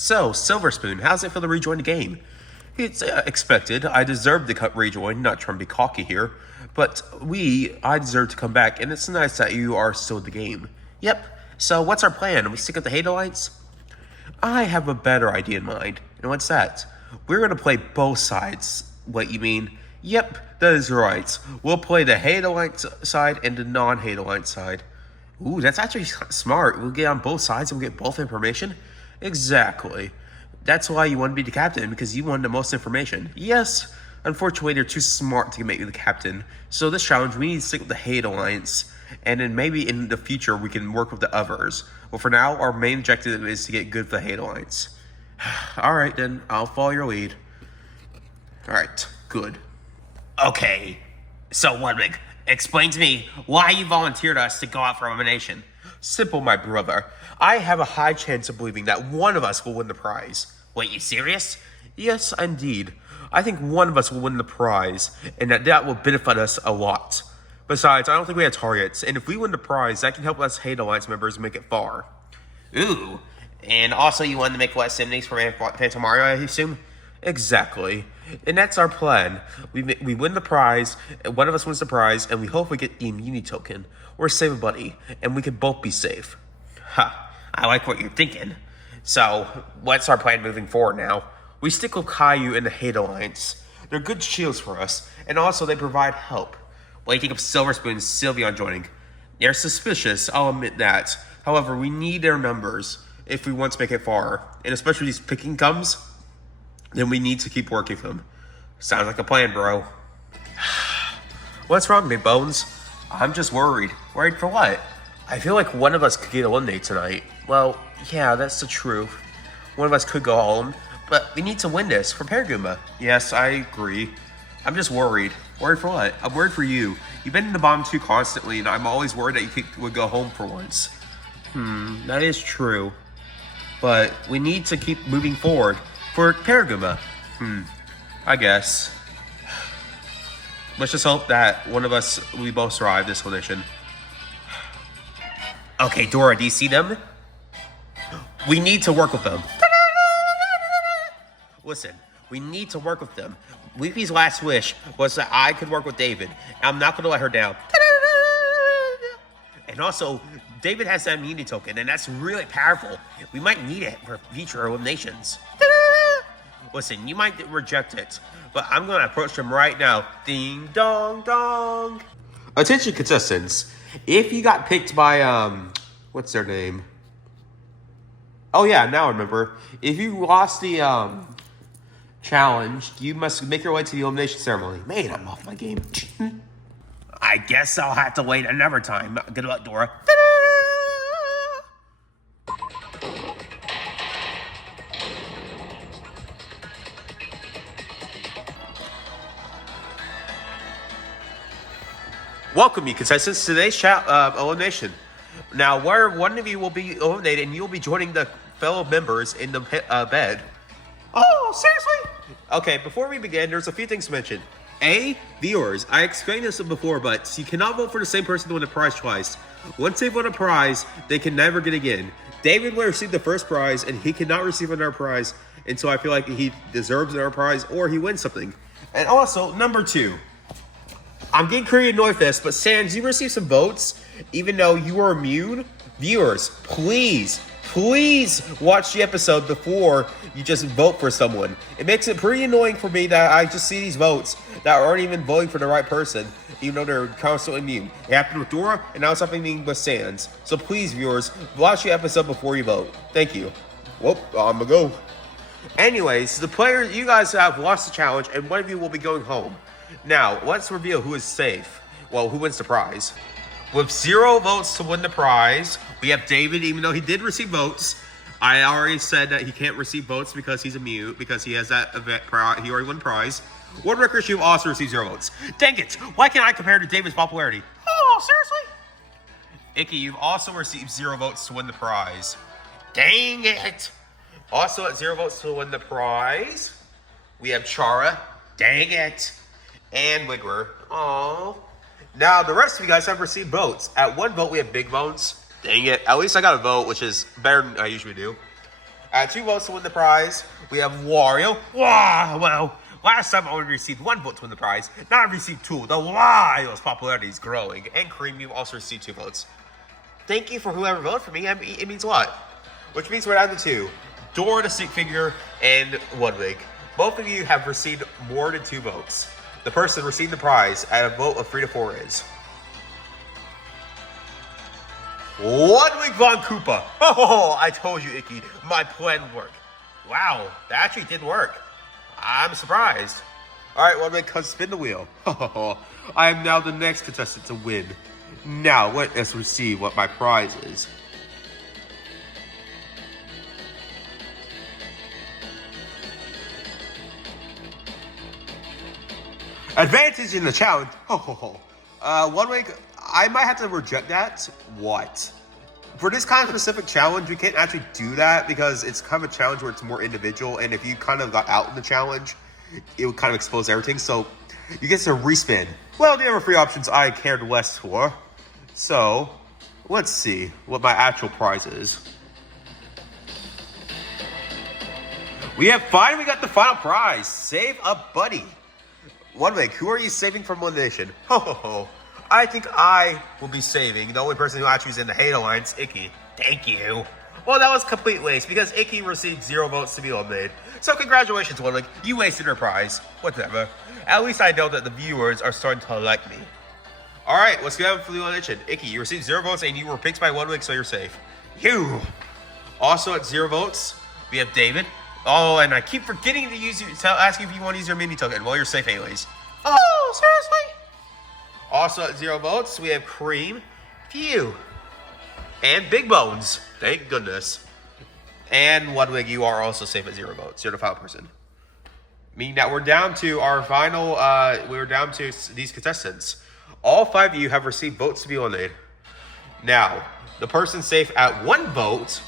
So, Silver Spoon, how's it feel to rejoin the game? It's expected. I deserve to rejoin, not trying to be cocky here. But I deserve to come back, and it's nice that you are still in the game. Yep. So, what's our plan? We stick with the Hate Alliance? I have a better idea in mind. And what's that? We're going to play both sides. What you mean? Yep, that is right. We'll play the Hate Alliance side and the non-Hate Alliance side. Ooh, that's actually smart. We'll get on both sides and we'll get both information. Exactly. That's why you want to be the captain, because you want the most information. Yes, unfortunately, they're too smart to make you the captain. So this challenge, we need to stick with the Hate Alliance. And then maybe in the future, we can work with the others. But for now, our main objective is to get good for the Hate Alliance. Alright then, I'll follow your lead. Alright, good. Okay, so Ludwig, explain to me why you volunteered us to go out for elimination. Simple, my brother. I have a high chance of believing that one of us will win the prize. Wait, you serious? Yes, indeed. I think one of us will win the prize, and that will benefit us a lot. Besides, I don't think we have targets, and if we win the prize, that can help us Hate Alliance members make it far. Ooh, and also you wanted to make what, Simnies for Phantom Mario, I assume? Exactly. And that's our plan. We win the prize, and one of us wins the prize, and we hope we get the immunity token, or save a buddy, and we can both be safe. Ha, I like what you're thinking. So, what's our plan moving forward now? We stick with Caillou and the Hate Alliance. They're good shields for us, and also they provide help. What do you think of Silver Spoon and Sylveon joining? They're suspicious, I'll admit that. However, we need their numbers if we want to make it far. And especially these picking comes, then we need to keep working them. Sounds like a plan, bro. What's wrong, Big Bones? I'm just worried. Worried for what? I feel like one of us could get eliminated tonight. Well, yeah, that's the truth. One of us could go home, but we need to win this for Paraguma. Yes, I agree. I'm just worried. Worried for what? I'm worried for you. You've been in the bottom two constantly, and I'm always worried that you would go home for once. That is true. But we need to keep moving forward for Paraguma. I guess. Let's just hope that one of us, we both survive this collision. Okay, Dora, do you see them? We need to work with them. Listen, we need to work with them. Leafy's last wish was that I could work with David. And I'm not going to let her down. And also, David has that immunity token, and that's really powerful. We might need it for future eliminations. Listen, you might reject it, but I'm going to approach him right now. Ding dong dong. Attention contestants. If you got picked by, what's their name? Oh yeah, now I remember. If you lost the, challenge, you must make your way to the elimination ceremony. Man, I'm off my game. I guess I'll have to wait another time. Good luck, Dora. Welcome, you contestants, to today's elimination. Now, where one of you will be eliminated, and you'll be joining the fellow members in the bed. Oh, seriously? Okay, before we begin, there's a few things to mention. A, viewers. I explained this before, but you cannot vote for the same person to win the prize twice. Once they've won a prize, they can never get again. David will receive the first prize, and he cannot receive another prize until I feel like he deserves another prize or he wins something. And also, number 2. I'm getting pretty annoyed with this, but Sans, you received some votes, even though you were immune. Viewers, please watch the episode before you just vote for someone. It makes it pretty annoying for me that I just see these votes that aren't even voting for the right person, even though they're constantly immune. It happened with Dora, and now it's happening with Sans. So please, viewers, watch the episode before you vote. Thank you. Well, I'm gonna go. Anyways, you guys have lost the challenge, and one of you will be going home. Now, let's reveal who is safe. Well, who wins the prize. With 0 votes to win the prize, we have David, even though he did receive votes. I already said that he can't receive votes because he's immune, because he has that event, he already won the prize. One record shoe also received 0 votes. Dang it, why can't I compare to David's popularity? Oh, seriously? Icky, you've also received 0 votes to win the prize. Dang it. Also at 0 votes to win the prize, we have Chara. Dang it. And Wiggler. Aww. Now, the rest of you guys have received votes. At 1 vote, we have Big Bones. Dang it. At least I got a vote, which is better than I usually do. At 2 votes to win the prize, we have Wario. Wow, well, last time I only received 1 vote to win the prize. Now I've received 2. The Wild's popularity is growing. And Cream, you also received 2 votes. Thank you for whoever voted for me. It means a lot. Which means we're down to 2. Dora the Stick Figure and Woodwig. Both of you have received more than 2 votes. The person receiving the prize at a vote of 3 to 4 is Ludwig von Koopa. Oh, I told you, Icky, my plan would work. Wow, that actually did work. I'm surprised. All right, Ludwig, come spin the wheel. I am now the next contestant to win. Now, let us receive what my prize is. Advantage in the challenge. Ludwig, I might have to reject that. What? For this kind of specific challenge, we can't actually do that because it's kind of a challenge where it's more individual, and if you kind of got out in the challenge, it would kind of expose everything. So you get to respin. Well, the other 3 options I cared less for. So let's see what my actual prize is. We have finally got the final prize. Save a buddy. Ludwig, who are you saving from elimination? I think I will be saving the only person who actually is in the hate alliance, Icky. Thank you. Well, that was complete waste because Icky received 0 votes to be eliminated. So congratulations, Ludwig. You wasted your prize. Whatever. At least I know that the viewers are starting to like me. All right, let's go for the elimination. Icky, you received 0 votes and you were picked by Ludwig, so you're safe. You. Also at 0 votes, we have David. Oh, and I keep forgetting to ask you if you want to use your mini token. Well, you're safe anyways. Oh, seriously? Also at 0 votes, we have Cream, Phew, and Big Bones. Thank goodness. And Ludwig, you are also safe at 0 votes. You're the final person. Meaning that we're down to our final, we're down to these contestants. All 5 of you have received votes to be eliminated. Now, the person safe at 1 vote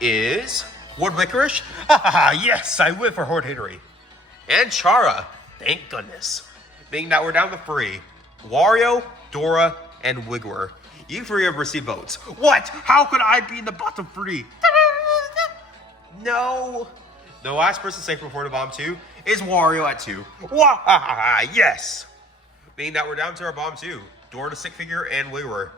is Ward Licorice. Yes, I went for Horde Hittery. And Chara. Thank goodness. Being that we're down to 3. Wario, Dora, and Wiggler. You 3 have received votes. What? How could I be in the bottom 3? No. The last person safe before the bottom 2 is Wario at 2. Yes. Being that we're down to our bottom 2. Dora the Stick Figure and Wiggler.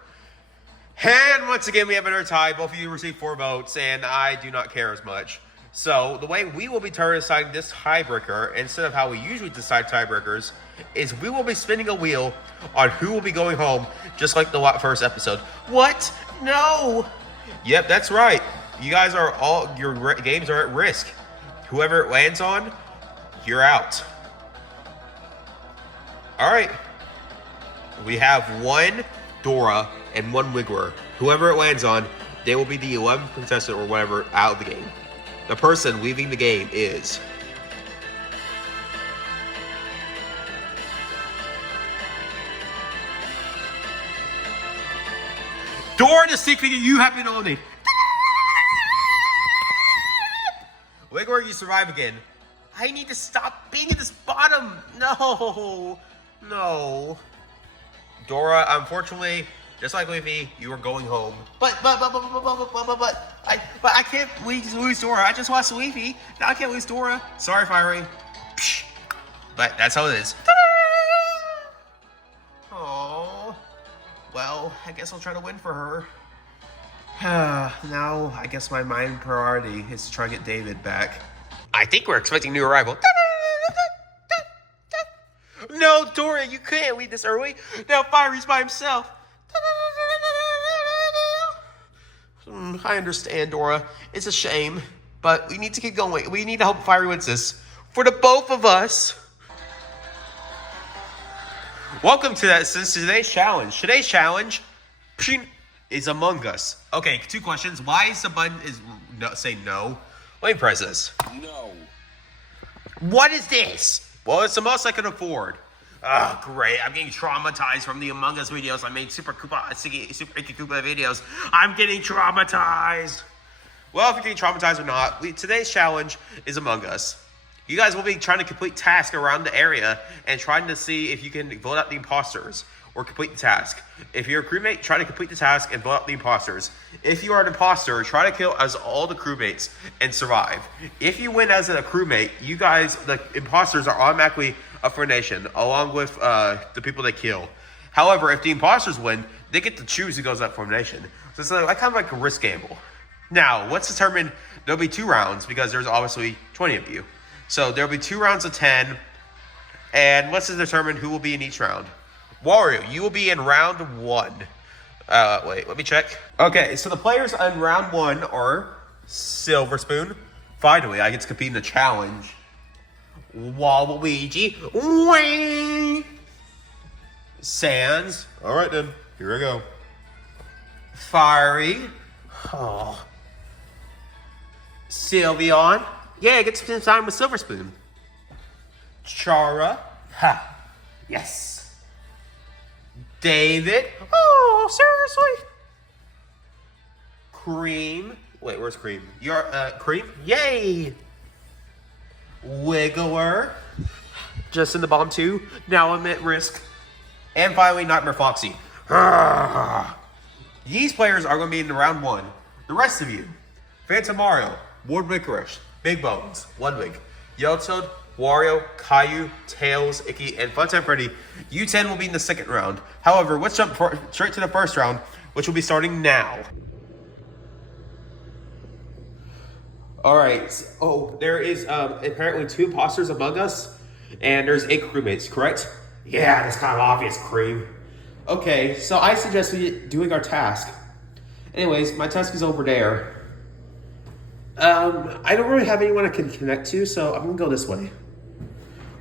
And once again, we have another tie. Both of you received 4 votes, and I do not care as much. So, the way we will be deciding this tiebreaker, instead of how we usually decide tiebreakers, is we will be spinning a wheel on who will be going home, just like the first episode. What? No! Yep, that's right. You guys are all, your games are at risk. Whoever it lands on, you're out. Alright. We have 1 Dora and 1 Wiggler. Whoever it lands on, they will be the 11th contestant or whatever out of the game. The person leaving the game is Dora the Stick Figure. You have been eliminated. Wiggler, you survive again. I need to stop being at this bottom. No. Dora, unfortunately, just like Leafy, you are going home. But I can't lose Dora. I just lost Leafy. Now I can't lose Dora. Sorry, Fiery. But that's how it is. Oh. Well, I guess I'll try to win for her. Now, I guess my main priority is to try to get David back. I think we're expecting a new arrival. No, Dora, you can't leave this early. Now Fiery's by himself. I understand, Dora. It's a shame, but we need to keep going. We need to help Fiery wins this for the both of us. Welcome to today's challenge. Today's challenge is Among Us. Okay, 2 questions. Why is the button say no? Let me press this. No. What is this? Well, it's the most I can afford. Oh, great. I'm getting traumatized from the Among Us videos. I made Super Icky Koopa videos. I'm getting traumatized. Well, if you're getting traumatized or not, today's challenge is Among Us. You guys will be trying to complete tasks around the area and trying to see if you can vote out the imposters. or complete the task. If you're a crewmate, try to complete the task and vote out the imposters. If you are an imposter, try to kill as all the crewmates and survive. If you win as a crewmate, you guys, the imposters, are automatically up for a nation, along with the people they kill. However, if the imposters win, they get to choose who goes up for a nation. So it's like, kind of like a risk gamble. Now, let's determine, there'll be 2 rounds because there's obviously 20 of you. So there'll be 2 rounds of 10, and let's determine who will be in each round. Wario, you will be in round 1. Wait, let me check. Okay, so the players in round 1 are Silver Spoon. Finally, I get to compete in the challenge. Waluigi. Whee! Sans. All right then, here I go. Fiery. Oh. Sylveon. Yeah, get to spend time with Silver Spoon. Chara. Ha. Yes. David. Oh, seriously? Cream. Wait, where's Cream? You're, Cream? Yay! Wiggler. Just in the bomb too. Now I'm at risk. And finally, Nightmare Foxy. These players are going to be in round 1. The rest of you. Phantom Mario. Ward Licorice. Big Bones. Ludwig. Yellow Toad. Wario, Caillou, Tails, Icky, and Funtime Freddy. You 10 will be in the second round. However, let's jump straight to the first round, which will be starting now. Alright, oh, there is apparently 2 imposters among us, and there's 8 crewmates, correct? Yeah, that's kind of obvious, Cream. Okay, so I suggest we doing our task. Anyways, my task is over there. I don't really have anyone I can connect to, so I'm gonna go this way.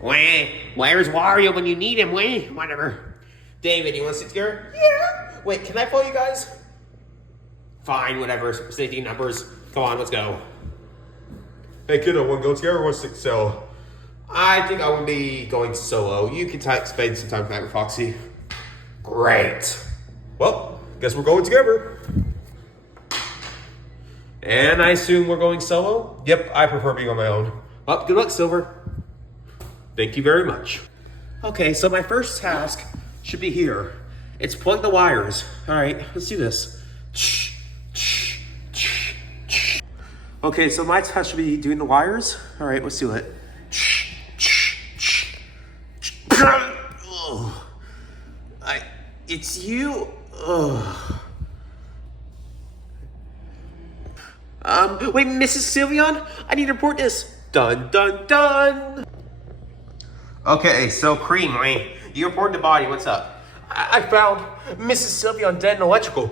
Where's Wario when you need him? Whatever. David, you want to sit together? Yeah. Wait, can I follow you guys? Fine, whatever. Safety numbers. Come on, let's go. Hey kiddo, want to go together or want to stick solo? I think I will be going solo. You can spend some time with Nightmare Foxy. Great. Well, guess we're going together. And I assume we're going solo? Yep, I prefer being on my own. Well, good luck, Silver. Thank you very much. Okay, so my first task should be here. It's plug the wires. All right, let's do this. Okay, so my task should be doing the wires. All right, let's do it. It's you. Wait, Mrs. Sylveon, I need to report this. Dun, dun, dun. Okay, so Cream, you reported the body. What's up? I found Mrs. Sylveon dead in electrical.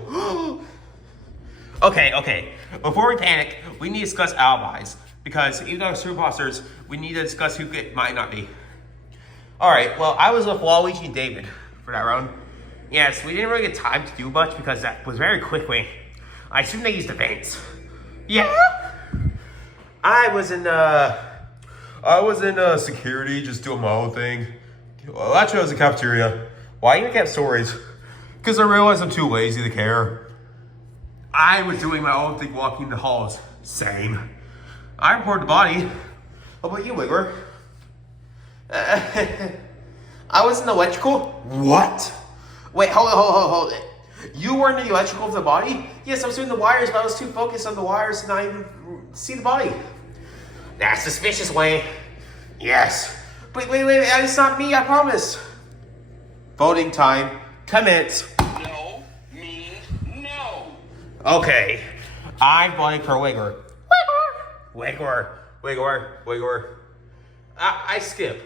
Okay. Before we panic, we need to discuss alibis. Because even though we're imposters, we need to discuss who it might not be. Alright, well, I was with Waluigi and David For that round? Yes, we didn't really get time to do much because that was very quickly. I assume they used the vents. Yeah. I was in security, just doing my own thing. Well, actually, I was in cafeteria. Why you kept stories? Because I realized I'm too lazy to care. I was doing my own thing, walking the halls. Same. I reported the body. How about you, Wiggler? I was in the electrical. What? Wait, hold it. You were in the electrical of the body? Yes, I was doing the wires, but I was too focused on the wires to not even see the body. That's suspicious, Wayne. Yes. Wait, it's not me, I promise. Voting time. Commence. No means no. Okay. I'm voting for Wiggler. Wiggler. I skip.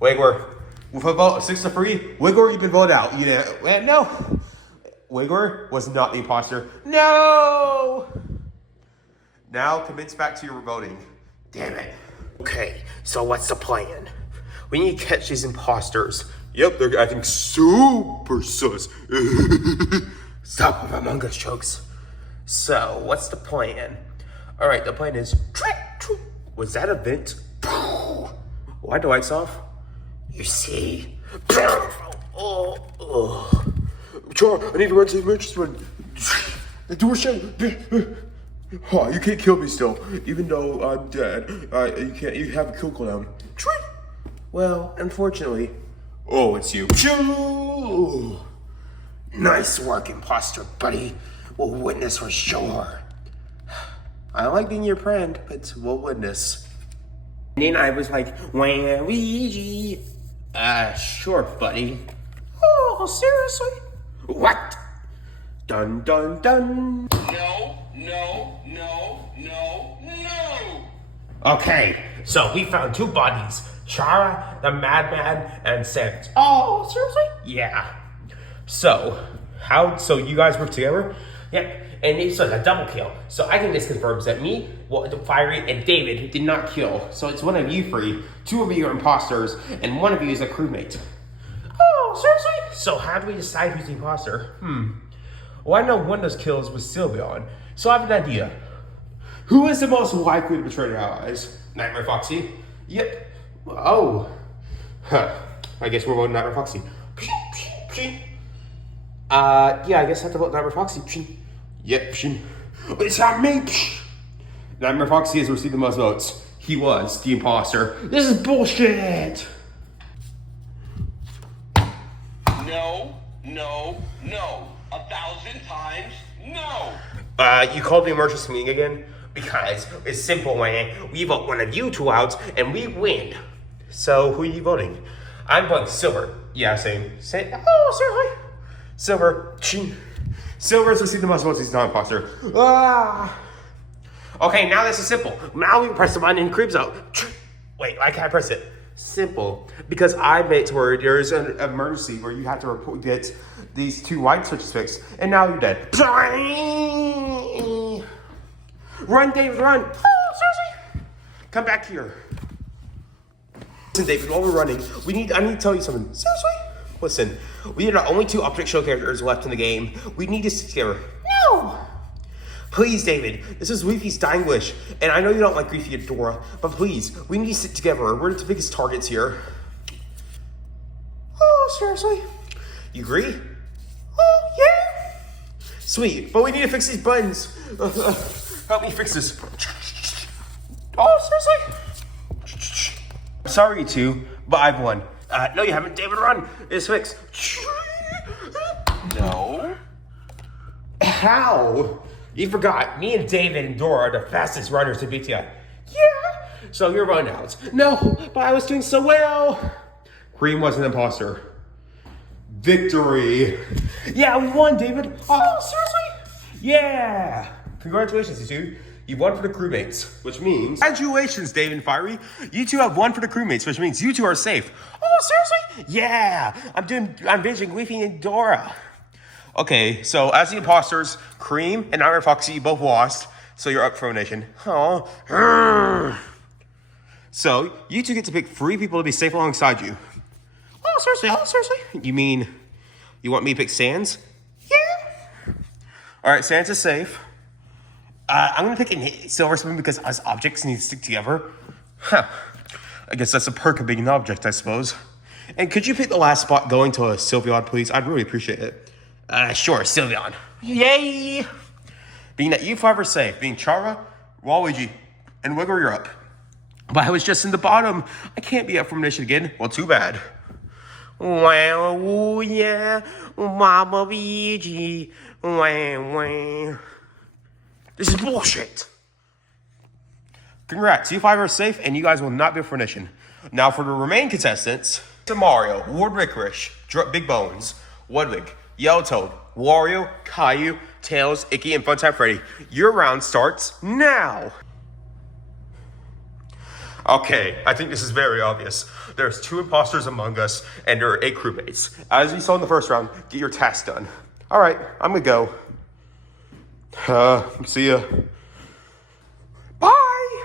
Wiggler. With a vote of 6-3, Wiggler, you've been voted out. No. Wiggler was not the imposter. No. Now commence back to your voting. Damn it. Okay, so what's the plan? We need to catch these imposters. Yep, they're acting super sus. Stop with Among Us jokes. So, what's the plan? Alright, the plan is... Was that a vent? Why the lights off? You see? Char, I need to run to the emergency room. The door's shut. Oh, you can't kill me still, even though I'm dead. You can't. You have a kill cooldown. Well, unfortunately, Oh, it's you. Phew! Nice work, imposter buddy. We'll witness for sure. I like being your friend, but we'll witness. And then I was like, Luigi. Sure, buddy. Oh, seriously? What? Dun dun dun. No, no, no, no, no! Okay, so we found 2 bodies. Chara, the madman, and Sans. Oh, seriously? Yeah. So you guys work together? Yep. And it's like a double kill. So I think this confirms that me, Fiery, and David did not kill. So it's one of you 3. 2 of you are imposters, and 1 of you is a crewmate. Oh, seriously? So how do we decide who's the imposter? Well, I know one of those kills was Sylveon, so I have an idea. Who is the most likely to betray their allies? Nightmare Foxy? Yep. Oh. Huh. I guess we're voting Nightmare Foxy. Yeah, I guess I have to vote Nightmare Foxy. Yep. It's not me. Nightmare Foxy has received the most votes. He was the imposter. This is bullshit. No, no, no. 1,000 times no! You called the emergency meeting again? Because it's simple, man. We vote one of you 2 out, and we win. So, who are you voting? I'm voting Silver. Yeah, same. Oh, seriously? Silver. Silver's received the most votes. He's not an imposter. Okay, now this is simple. Now we press the button and creeps out. Wait, why can't I press it? Simple. Because I made it to where there's an emergency where you have to get these 2 light switches fixed, and now you're dead. Run, David, run! Oh, seriously? Come back here. Listen, David, while we're running, I need to tell you something. Seriously? Listen, we are the only 2 object show characters left in the game. We need to stick together. No! Please, David, this is Leafy's dying wish, and I know you don't like Leafy and Dora, but please, we need to stick together. We're the biggest targets here. Oh, seriously? You agree? Oh, yeah. Sweet, but we need to fix these buttons. Help me fix this. Oh, seriously? Sorry, you 2, but I've won. No, you haven't. David, run. It's fixed. No? How? You forgot. Me and David and Dora are the fastest runners to beat you. Yeah. So you're run out. No, but I was doing so well. Cream was an imposter. Victory. Yeah, we won, David. Oh, seriously? Yeah. Congratulations, you 2. You won for the crewmates, which means... Congratulations, Dave and Fiery. You 2 have won for the crewmates, which means you 2 are safe. Oh, seriously? Yeah. I'm binging Leafy and Dora. Okay, so as the imposters, Cream and Nightmare Foxy, you both lost, so you're up for elimination. Oh. So, you 2 get to pick 3 people to be safe alongside you. Oh, seriously? Oh, seriously? You mean, you want me to pick Sans? Yeah. All right, Sans is safe. I'm gonna pick a Silver Spoon because us objects need to stick together. Huh. I guess that's a perk of being an object, I suppose. And could you pick the last spot going to a Sylveon, please? I'd really appreciate it. Sure, Sylveon. Yay! Being that you 5 are safe, being Chara, Waluigi, and Wiggle, you're up. But I was just in the bottom. I can't be up for elimination again. Well, too bad. Wow, yeah, Mama Luigi, wow. This is bullshit. Congrats, you 5 are safe, and you guys will not be up for elimination. Now for the remaining contestants, Mario, Ward Licorice, Big Bones, Ludwig, Yellow Toad, Wario, Caillou, Tails, Icky, and Funtime Freddy. Your round starts now. Okay, I think this is very obvious. There's 2 imposters among us, and there are 8 crewmates. As you saw in the first round, get your task done. All right, I'm gonna go. See ya. Bye.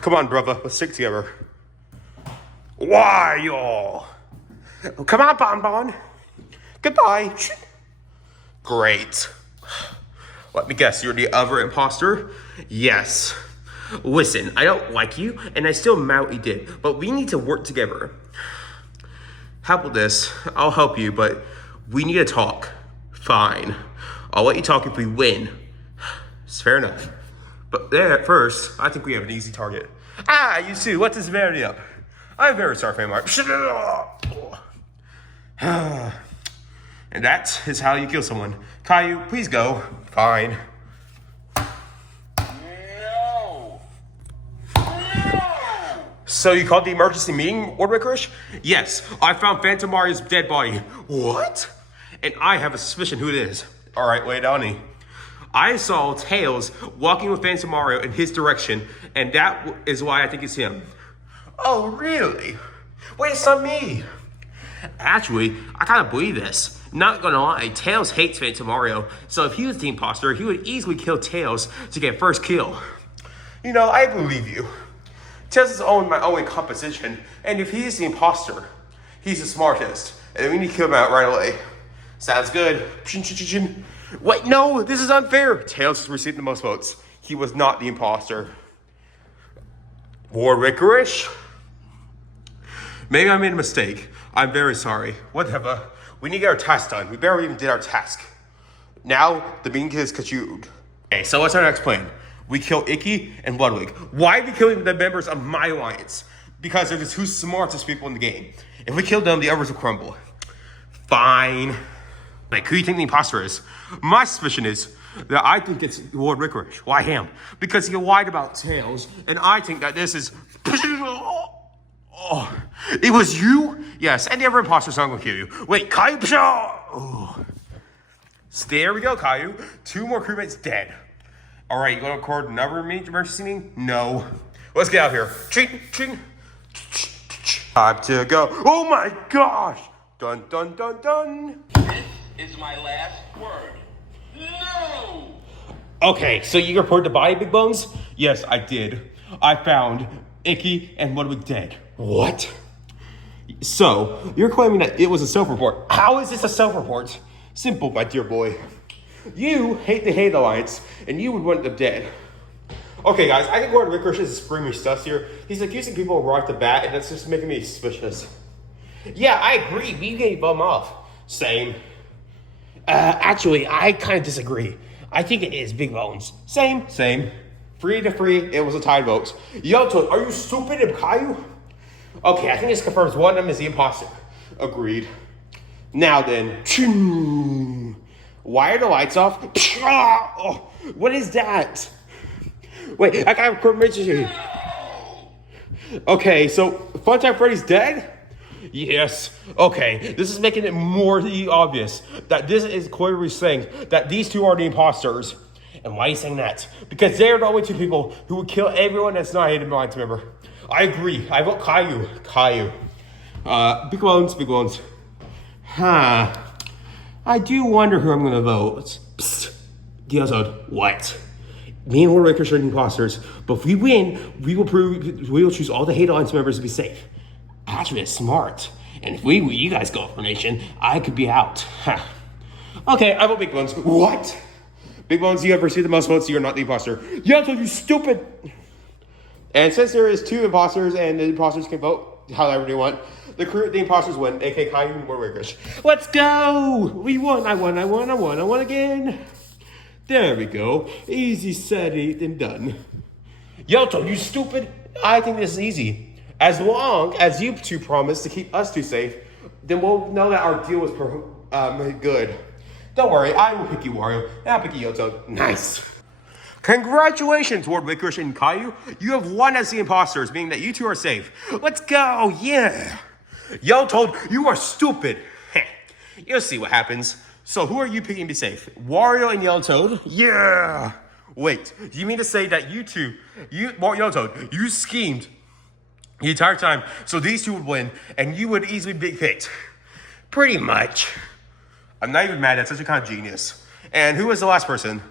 Come on, brother, let's stick together. Why, y'all? Come on, Bonbon. Goodbye. Great. Let me guess, you're the other imposter? Yes. Listen, I don't like you, and I still mad what you did, but we need to work together. How about this? I'll help you, but we need to talk. Fine. I'll let you talk if we win. It's fair enough. But there, first, I think we have an easy target. You 2, what's this vanity up? I'm very sorry, Family. And that is how you kill someone. Caillou, please go. Fine. No. No. So you called the emergency meeting, Lord Licorice? Yes, I found Phantom Mario's dead body. What? And I have a suspicion who it is. All right, wait, Donnie. I saw Tails walking with Phantom Mario in his direction, and that is why I think it's him. Oh, really? Wait, it's not me. Actually, I kind of believe this. Not gonna lie, Tails hates Phantom Mario, so if he was the imposter, he would easily kill Tails to get first kill. You know, I believe you. Tails is my only composition, and if he is the imposter, he's the smartest, and we need to kill him out right away. Sounds good. Wait, no, this is unfair. Tails has received the most votes. He was not the imposter. Lord Licorice? Maybe I made a mistake. I'm very sorry. Whatever. We need to get our task done. We barely even did our task. Now, the meeting is continued. Okay, so what's our next plan? We kill Icky and Ludwig. Why are we killing the members of my alliance? Because they're the two smartest people in the game. If we kill them, the others will crumble. Fine. Like, who do you think the imposter is? My suspicion is that I think it's Lord Licorice. Why him? Because he lied about Tails, and I think that this is... Oh, it was you? Yes, and the other imposter's not gonna kill you. Wait, Caillou? Oh. So there we go, Caillou. 2 more crewmates dead. All right, you gonna record another emergency meeting? No. Let's get out of here. Time to go. Oh my gosh! Dun, dun, dun, dun. This is my last word. No. Okay, so you reported the body, Big Bones? Yes, I did. I found Icky and Ludwig dead. What? So, you're claiming that it was a self-report. How is this a self-report? Simple, my dear boy. You hate the Hate Alliance, and you would want them dead. Okay, guys, I think Lord Licorice is screaming stuff here. He's accusing people right off the bat, and that's just making me suspicious. Yeah, I agree. We gave them off. Same. Actually, I kind of disagree. I think it is Big Bones. Same. 3-3, it was a tied vote. Yoto, are you stupid, and Caillou? Okay, I think this confirms one of them is the imposter. Agreed. Now then, why are the lights off? Oh, what is that? Wait, I got a mention. Okay, so Funtime Freddy's dead? Yes. Okay, this is making it more obvious that this is clearly saying that these two are the imposters. And why are you saying that? Because they're the only 2 people who would kill everyone that's not a Hidden Alliance member. I agree. I vote Caillou. Big Bones. Huh. I do wonder who I'm going to vote. Psst. Diazod, what? Me and Lord Licorice are imposters, but if we win, we will choose all the Hate Alliance members to be safe. Actually, it's smart. And if you guys go for nation, I could be out. Huh. Okay, I vote Big Bones. What? Big Bones, you have received the most votes, you're not the imposter. Yeah, so you stupid. And since there is 2 imposters and the imposters can vote however they want, the imposters win, aka Caillou and Lord Licorice. Let's go! We won, I won again. There we go. Easy said, and done. Yoto, you stupid. I think this is easy. As long as you 2 promise to keep us 2 safe, then we'll know that our deal was good. Don't worry, I will pick you, Wario, and I'll pick you, Yoto. Nice. Congratulations, Lord Licorice and Caillou. You have won as the imposters, meaning that you 2 are safe. Let's go, yeah. Yoto, you are stupid. You'll see what happens. So who are you picking to be safe? Wario and Yellow Toad? Yeah. Wait, do you mean to say that you 2, Yellow Toad, you schemed the entire time so these 2 would win and you would easily be picked? Pretty much. I'm not even mad. That's such a kind of genius. And who was the last person?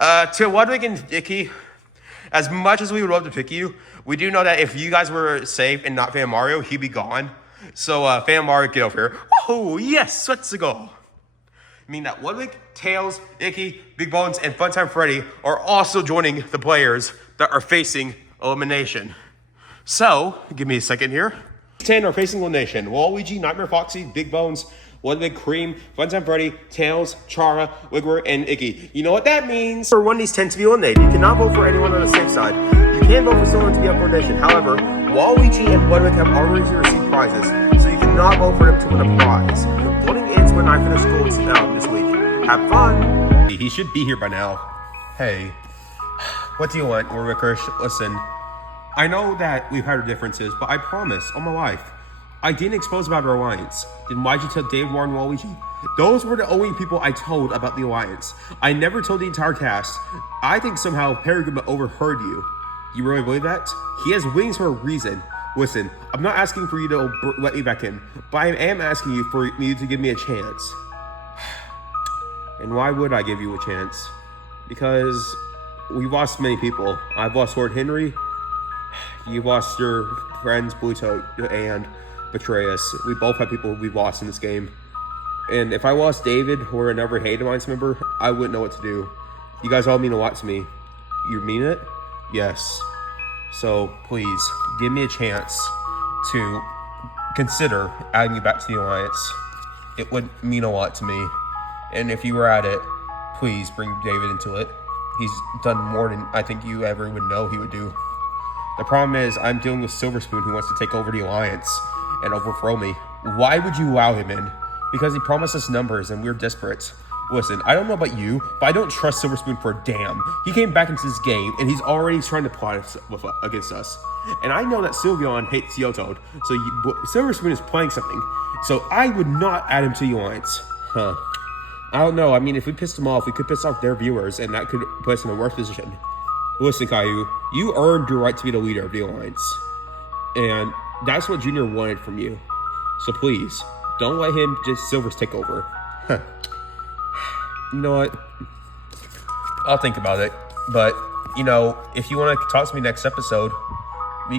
To Ludwig and Icky, as much as we would love to pick you, we do know that if you guys were safe and not Phantom Mario, he'd be gone. So, Phantom Mario, get over here. Oh, yes, let's go. I mean that Ludwig, Tails, Icky, Big Bones, and Funtime Freddy are also joining the players that are facing elimination. So, give me a second here. 10 are facing elimination. Waluigi, Nightmare Foxy, Big Bones, Ludwig, Cream, Funtime Freddy, Tails, Chara, Wigward, and Icky. You know what that means? For one of these 10 to be eliminated, you cannot vote for anyone on the safe side. You can vote for someone to be up for nation. However, Waluigi and Ludwig have already received prizes, so you can not vote for them to win a prize. Voting ends when I finish school this week. Have fun. He should be here by now. Hey, what do you want, Warwickers? Listen, I know that we've had our differences, but I promise, on my life, I didn't expose about our alliance. Then why'd you tell Dave, Warren, and Waluigi? Those were the only people I told about the alliance. I never told the entire cast. I think somehow Peregrine overheard you. You really believe that? He has wings for a reason. Listen, I'm not asking for you to let me back in, but I am asking you for me to give me a chance. And why would I give you a chance? Because we've lost many people. I've lost Lord Henry. You've lost your friends Bluto and Betrayus. We both have people we've lost in this game. And if I lost David or another Hate Alliance member, I wouldn't know what to do. You guys all mean a lot to me. You mean it? Yes. So please, give me a chance to consider adding you back to the Alliance. It would mean a lot to me. And if you were at it, please bring David into it. He's done more than I think you ever would know he would do. The problem is, I'm dealing with Silver Spoon, who wants to take over the Alliance and overthrow me. Why would you allow him in? Because he promised us numbers and we're desperate. Listen, I don't know about you, but I don't trust Silver Spoon for a damn. He came back into this game and he's already trying to plot against us. And I know that Sylveon hates Yotoad, so Silver Spoon is playing something. So I would not add him to the Alliance. Huh. I don't know. I mean, if we pissed them off, we could piss off their viewers, and that could put us in a worse position. Listen, Caillou, you earned your right to be the leader of the Alliance. And that's what Junior wanted from you. So please, don't let him just Silvers take over. Huh. You know what? I'll think about it. But, you know, if you want to talk to me next episode, I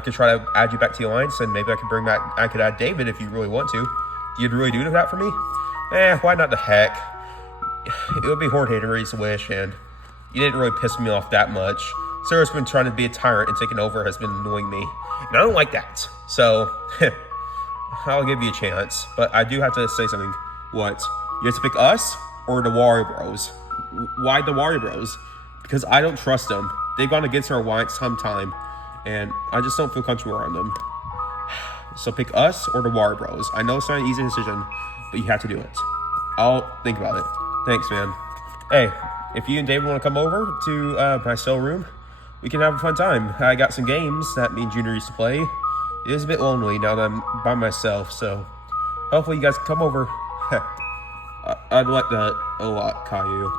could try to add you back to the Alliance, and maybe I could add David if you really want to. You'd really do that for me? Why not the heck? It would be Horde Henry's wish, and you didn't really piss me off that much. Sarah's been trying to be a tyrant and taking over has been annoying me. And I don't like that. So, I'll give you a chance. But I do have to say something. What? You have to pick us or the Wario Bros? Why the Wario Bros? Because I don't trust them. They've gone against our alliance sometime, and I just don't feel comfortable around them. So pick us or the Wario Bros. I know it's not an easy decision, but you have to do it. I'll think about it. Thanks, man. Hey, if you and David want to come over to my cell room, we can have a fun time. I got some games that me and Junior used to play. It is a bit lonely now that I'm by myself, so hopefully you guys can come over. I'd like that a lot, Caillou.